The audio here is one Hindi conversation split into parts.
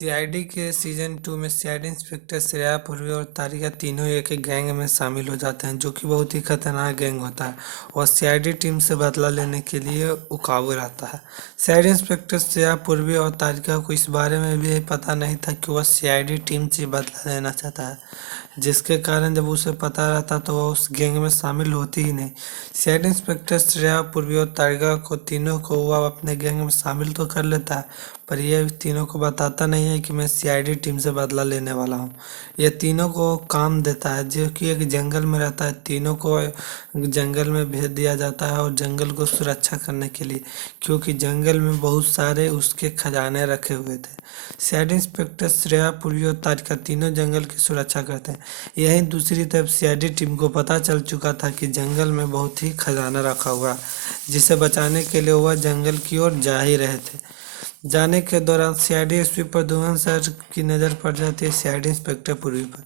सीआईडी के सीजन 2 में सीआईडी इंस्पेक्टर श्रेया, पूर्वी और तारिका तीनों एक गैंग में शामिल हो जाते हैं, जो कि बहुत ही खतरनाक गैंग होता है और सीआईडी टीम से बदला लेने के लिए उकाऊ रहता है। सीआईडी इंस्पेक्टर श्रेया, पूर्वी और तारिका को इस बारे में भी पता नहीं था कि वह सीआईडी टीम से बदला लेना चाहता है, जिसके कारण जब उसे पता रहता तो वह उस गैंग में शामिल होती ही नहीं। सीआईडी इंस्पेक्टर श्रेया, पूर्वी और तारिका को तीनों को वह अपने गैंग में शामिल तो कर लेता है, पर यह तीनों को बताता नहीं है कि मैं सीआईडी टीम से बदला लेने वाला हूँ। यह तीनों को काम देता है, जो कि एक जंगल में रहता है। तीनों को जंगल में भेज दिया जाता है और जंगल को सुरक्षा करने के लिए, क्योंकि जंगल में बहुत सारे उसके खजाने रखे हुए थे। सीआईडी इंस्पेक्टर श्रेया, पूर्वी और तारिका तीनों जंगल की सुरक्षा करते हैं। यहीं दूसरी तरफ सीआईडी टीम को पता चल चुका था कि जंगल में बहुत ही खजाना रखा हुआ है, जिसे बचाने के लिए वह जंगल की ओर जा ही रहे थे। जाने के दौरान सीआईडी एसपी प्रद्युम्न सर की नज़र पड़ जाती है सीआईडी इंस्पेक्टर पूर्वी पर,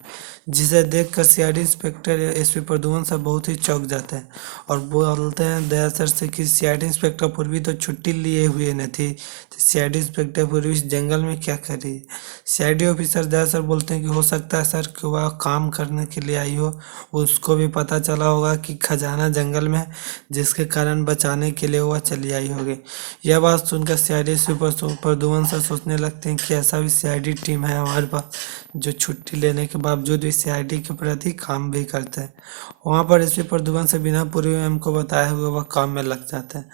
जिसे देखकर CID inspector SP Pradyuman sir बहुत ही चौंक जाते हैं और बोलते हैं दया सर से कि सीआईडी इंस्पेक्टर पूर्वी तो छुट्टी लिए हुए न थी, तो सीआईडी इंस्पेक्टर पूर्वी इस जंगल में क्या कर रही है। सीआईडी ऑफिसर दया सर बोलते हैं कि हो सकता है सर कि वह काम करने के लिए आई हो, उसको भी पता चला होगा कि खजाना जंगल में है, जिसके कारण बचाने के लिए वह चली आई होगी। यह बात सुनकर सीआईडी प्रद्युम्न सर सोचने लगते हैं कि ऐसा भी सीआईडी टीम है हमारे पास, जो छुट्टी लेने के बावजूद भी सीआईडी के प्रति काम भी करते हैं। वहाँ पर एसपी प्रद्युम्न से बिना पूर्व मैम को बताए हुए वह काम में लग जाते हैं।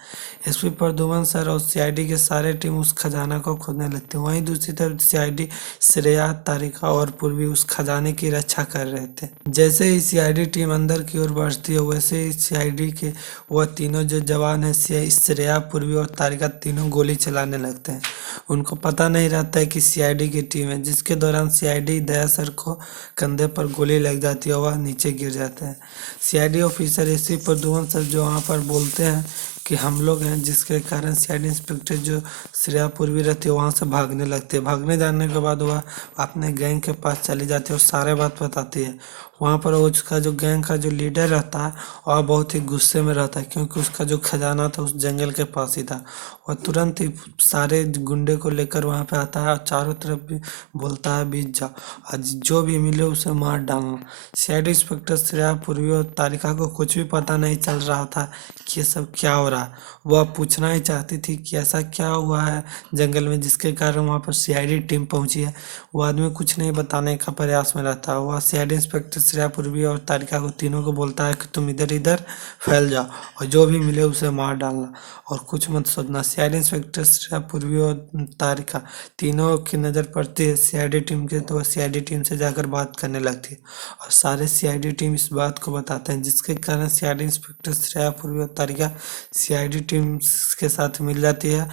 एसपी प्रद्युम्न सर और सीआईडी के सारे टीम उस खजाना को खोदने लगते हैं। वहीं दूसरी तरफ सीआईडी श्रेया, तारिका और पूर्वी उस खजाने की रक्षा कर रहे थे। जैसे ही सीआईडी टीम अंदर की ओर बढ़ती है, वैसे ही सीआईडी के वह तीनों जो जवान है, श्रेया, पूर्वी और तारिका तीनों गोली चलाने लगते हैं। उनको पता नहीं रहता है कि सीआईडी की टीम है, जिसके दौरान सीआईडी दया सर को कंधे पर गोली लग जाती है और वह नीचे गिर जाते हैं। CID officer SP Pradyuman sir जो वहाँ पर बोलते हैं कि हम लोग हैं, जिसके कारण सीआईडी इंस्पेक्टर जो श्रेया, पूर्वी रहती है वहाँ से भागने लगती है। भागने जाने के बाद वह अपने गैंग के पास चली जाती है और सारे बात बताती है। वहाँ पर उसका जो गैंग का जो लीडर रहता है वह बहुत ही गुस्से में रहता है, क्योंकि उसका जो खजाना था उस जंगल के पास ही था। वह तुरंत ही सारे गुंडे को लेकर वहाँ पे आता है और चारों तरफ भी बोलता है बीत जाओ, आज जो भी मिले उसे मार डालना। सीआईडी इंस्पेक्टर श्रेया, पूर्वी और तारिका को कुछ भी पता नहीं चल रहा था कि ये सब क्या हो रहा है। वह पूछना ही चाहती थी कि ऐसा क्या हुआ है जंगल में, जिसके कारण वहाँ पर सीआईडी टीम पहुंची है। वो आदमी कुछ नहीं बताने का प्रयास में रहता है। वह सीआईडी इंस्पेक्टर श्रेया, पूर्वी और तारिका को तीनों को बोलता है कि तुम इधर इधर फैल जाओ और जो भी मिले उसे मार डालना और कुछ मत सोचना। सीआईडी इंस्पेक्टर श्रेया, पूर्वी और तारिका तीनों की नज़र पड़ती है सीआईडी टीम के, तो वह सीआईडी टीम से जाकर बात करने लगती है और सारे सीआईडी टीम इस बात को बताते हैं, जिसके कारण सीआईडी इंस्पेक्टर श्रेया, पूर्वी और तारिका सीआईडी टीम के साथ मिल जाती है।